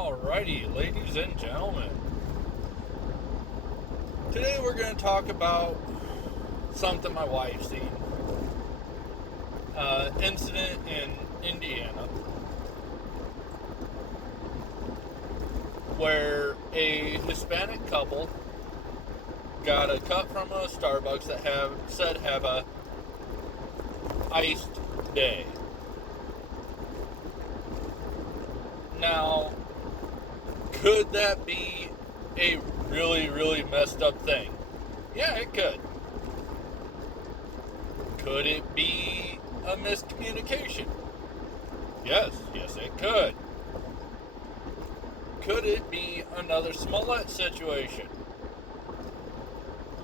Alrighty, ladies and gentlemen. Today we're going to talk about something my wife's seen. Incident in Indiana where a Hispanic couple got a cup from a Starbucks that have a iced day. Now, could that be a really, really messed up thing? Yeah, it could. Could it be a miscommunication? Yes, it could. Could it be another Smollett situation?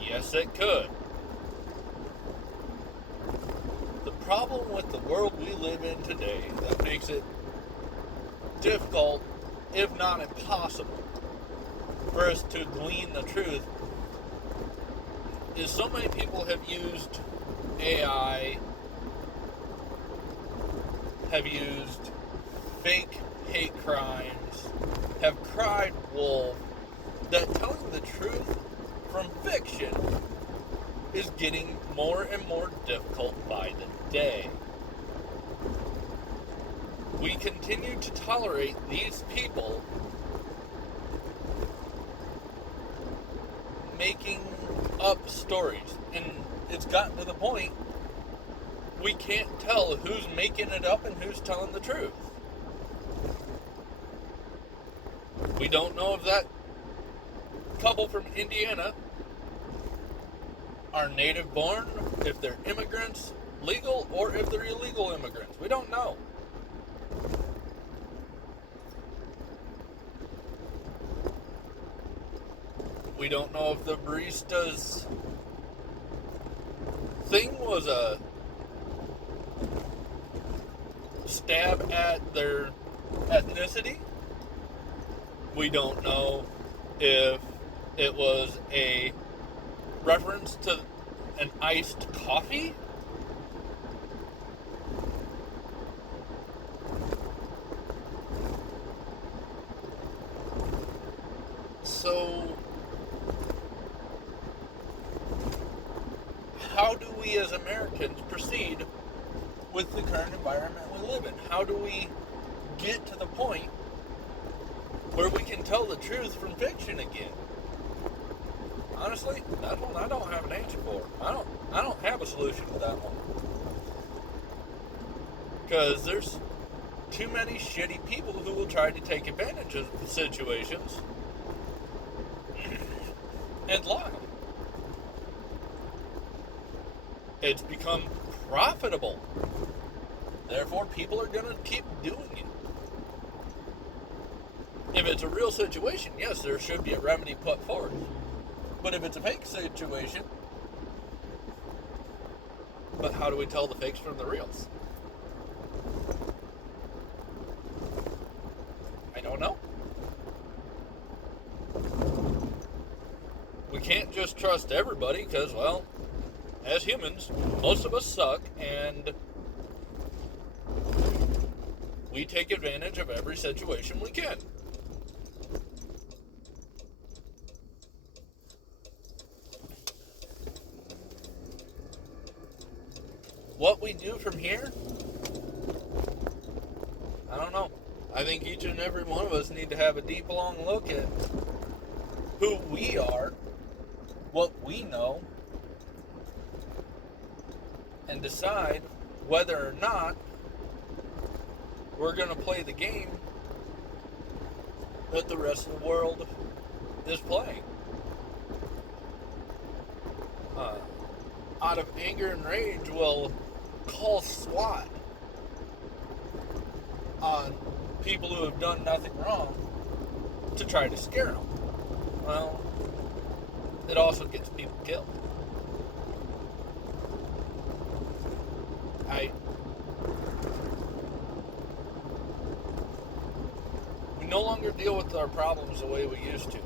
Yes, it could. The problem with the world we live in today that makes it difficult, if not impossible, for us to glean the truth is so many people have used AI, have used fake hate crimes, have cried wolf, that telling the truth from fiction is getting more and more difficult by the day. We continue to tolerate these people making up stories, and it's gotten to the point we can't tell who's making it up and who's telling the truth. We don't know if that couple from Indiana are native born, if they're immigrants, legal, or if they're illegal immigrants. We don't know. We don't know if the barista's thing was a stab at their ethnicity. We don't know if it was a reference to an iced coffee. So, how do we as Americans proceed with the current environment we live in? How do we get to the point where we can tell the truth from fiction again? Honestly, that one I don't have an answer for. I don't have a solution to that one. Because there's too many shitty people who will try to take advantage of the situations and lie. It's become profitable. Therefore, people are going to keep doing it. If it's a real situation, yes, there should be a remedy put forward. But if it's a fake situation, but how do we tell the fakes from the reals? I don't know. We can't just trust everybody because, well, as humans, most of us suck and we take advantage of every situation we can. What we do from here, I don't know. I think each and every one of us need to have a deep, long look at who we are, what we know, and decide whether or not we're going to play the game that the rest of the world is playing. Out of anger and rage, will call SWAT on people who have done nothing wrong to try to scare them. Well, it also gets people killed. We no longer deal with our problems the way we used to.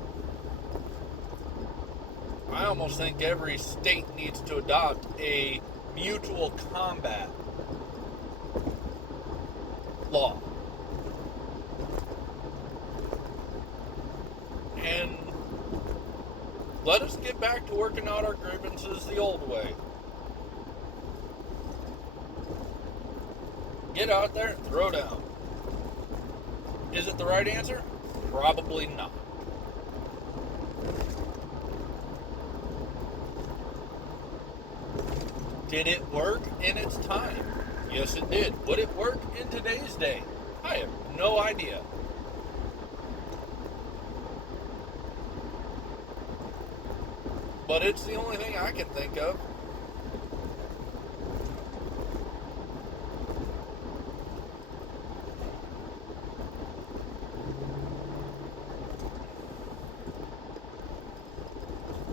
I almost think every state needs to adopt a mutual combat law. Let us get back to working out our grievances the old way. Get out there and throw down. Is it the right answer? Probably not. Did it work in its time? Yes, it did. Would it work in today's day? I have no idea. But it's the only thing I can think of.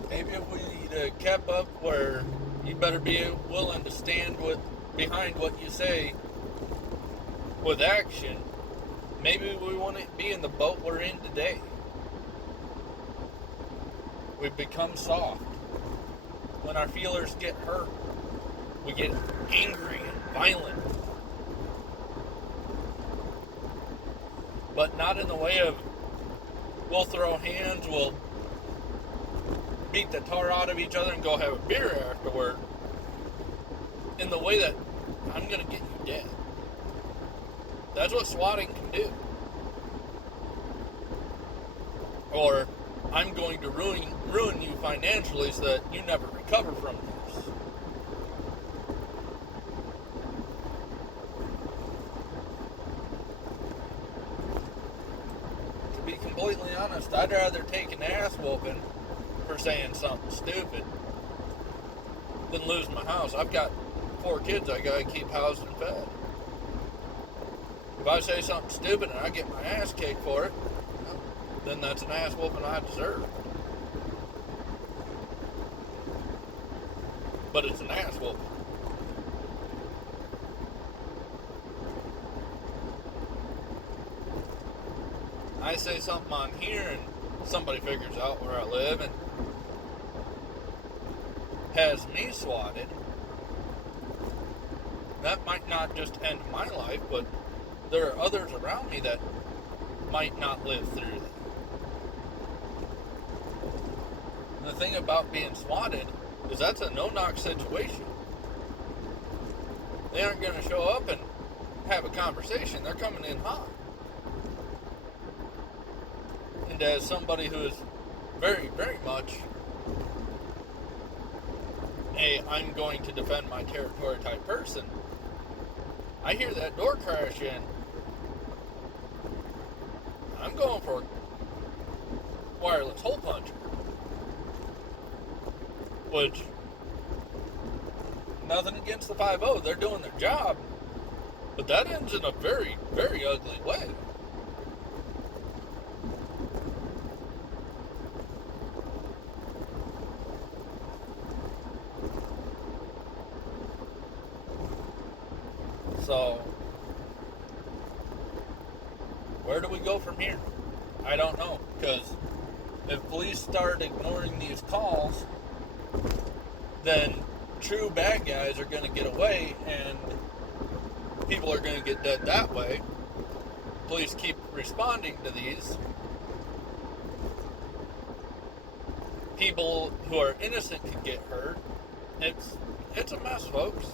Maybe if we'd kept up where you better be willing to stand behind what you say with action, maybe we wouldn't be in the boat we're in today. We've become soft. When our feelers get hurt, we get angry and violent. But not in the way of we'll throw hands, we'll beat the tar out of each other and go have a beer afterward. In the way that I'm going to get you dead. That's what swatting can do. Or I'm going to ruin you financially so that you never recover from this. To be completely honest, I'd rather take an ass whooping for saying something stupid than lose my house. I've got 4 kids I gotta keep housed and fed. If I say something stupid and I get my ass kicked for it, then that's an ass whooping I deserve. But it's an ass whooping. I say something on here and somebody figures out where I live and has me swatted. That might not just end my life, but there are others around me that might not live through that. And the thing about being swatted is that's a no-knock situation. They aren't going to show up and have a conversation. They're coming in hot. And as somebody who is very, very much I'm going to defend my territory type person, I hear that door crash in, I'm going for a wireless hole puncher. Which, nothing against the 5-0, they're doing their job, but that ends in a very, very ugly way. So, where do we go from here? I don't know, because if police start ignoring these calls, then true bad guys are going to get away and people are going to get dead that way. Police keep responding to these. People who are innocent can get hurt. It's a mess, folks.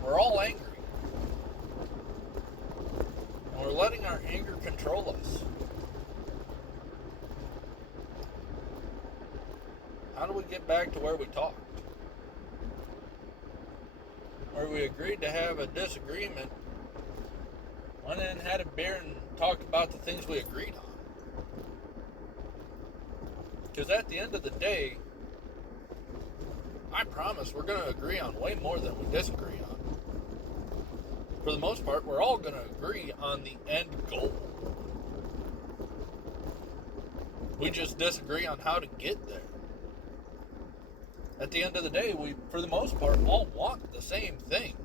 We're all angry. And we're letting our anger control us. How do we get back to where we talked? Where we agreed to have a disagreement, went in and had a beer and talked about the things we agreed on. Because at the end of the day, I promise we're going to agree on way more than we disagree on. For the most part, we're all going to agree on the end goal. We just disagree on how to get there. At the end of the day, we, for the most part, all want the same thing.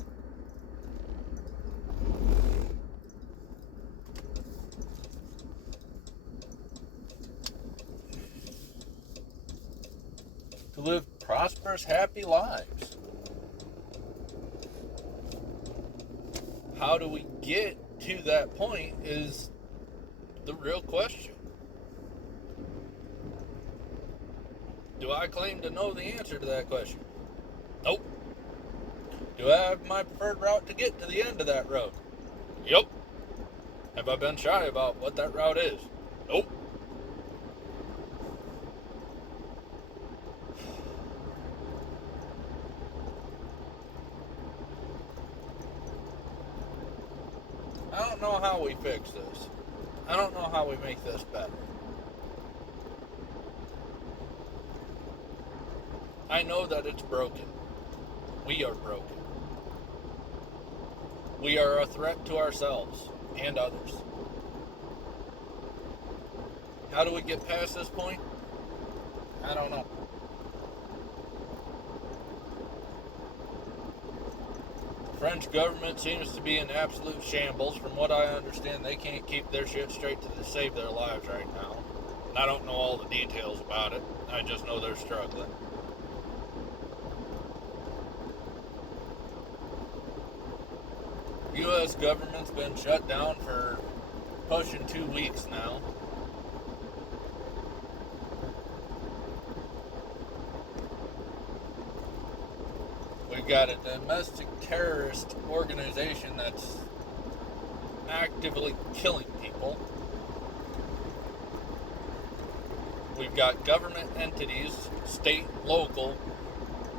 To live prosperous, happy lives. How do we get to that point is the real question. Do I claim to know the answer to that question? Nope. Do I have my preferred route to get to the end of that road? Yep. Have I been shy about what that route is? Nope. I don't know how we fix this. I don't know how we make this better. I know that it's broken. We are broken. We are a threat to ourselves and others. How do we get past this point? I don't know. The French government seems to be in absolute shambles. From what I understand, they can't keep their shit straight to save their lives right now. And I don't know all the details about it. I just know they're struggling. U.S. government's been shut down for pushing 2 weeks now. We've got a domestic terrorist organization that's actively killing people. We've got government entities, state, local,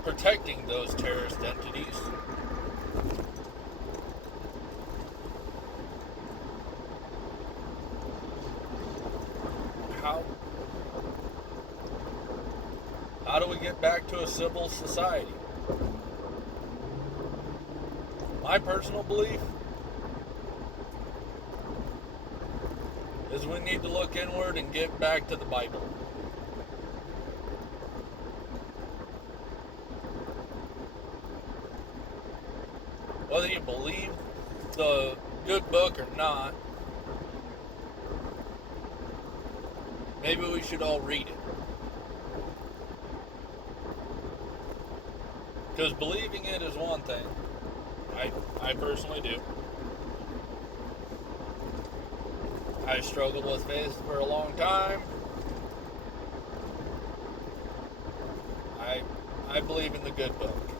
protecting those terrorist entities. How do we get back to a civil society? My personal belief is we need to look inward and get back to the Bible. Whether you believe the good book or not, maybe we should all read it. Because believing it is one thing. I personally do. I struggled with faith for a long time. I believe in the good book.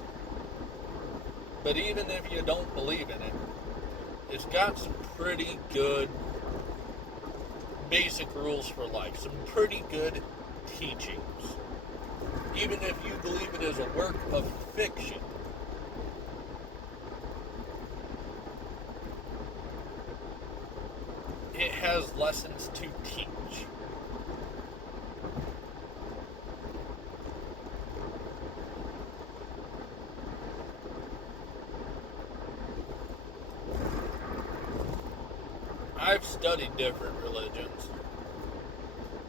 But even if you don't believe in it, it's got some pretty good basic rules for life. Some pretty good teachings. Even if you believe it is a work of fiction. It has lessons to teach. I've studied different religions.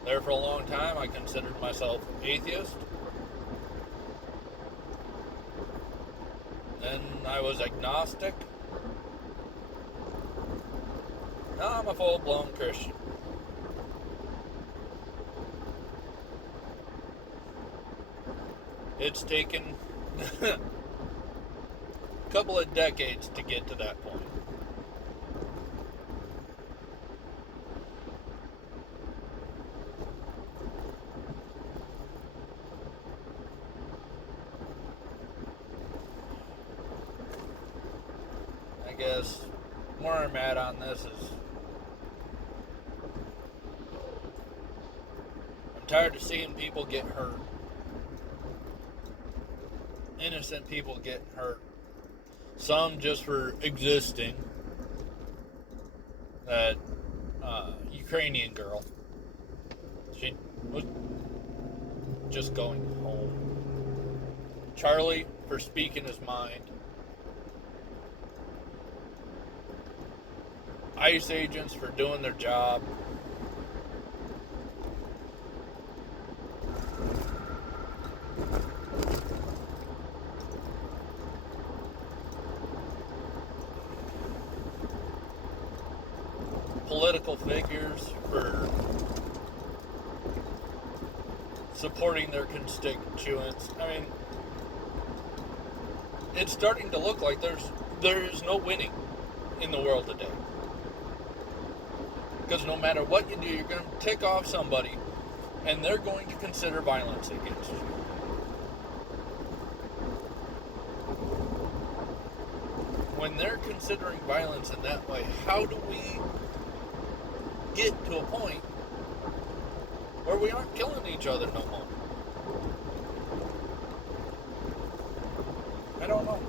There for a long time I considered myself atheist. Then I was agnostic. Now I'm a full-blown Christian. It's taken a couple of decades to get to that point. I guess where I'm at on this is I'm tired of seeing people get hurt. Innocent people getting hurt. Some just for existing. That Ukrainian girl. She was just going home. Charlie for speaking his mind. ICE agents for doing their job. Political figures for supporting their constituents. I mean, it's starting to look like there is no winning in the world today. Because no matter what you do, you're going to tick off somebody, and they're going to consider violence against you. When they're considering violence in that way, how do we get to a point where we aren't killing each other no more? I don't know.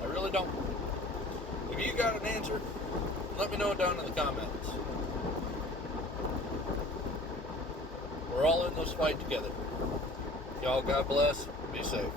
I really don't. If you got an answer, let me know down in the comments. We're all in this fight together. Y'all, God bless. Be safe.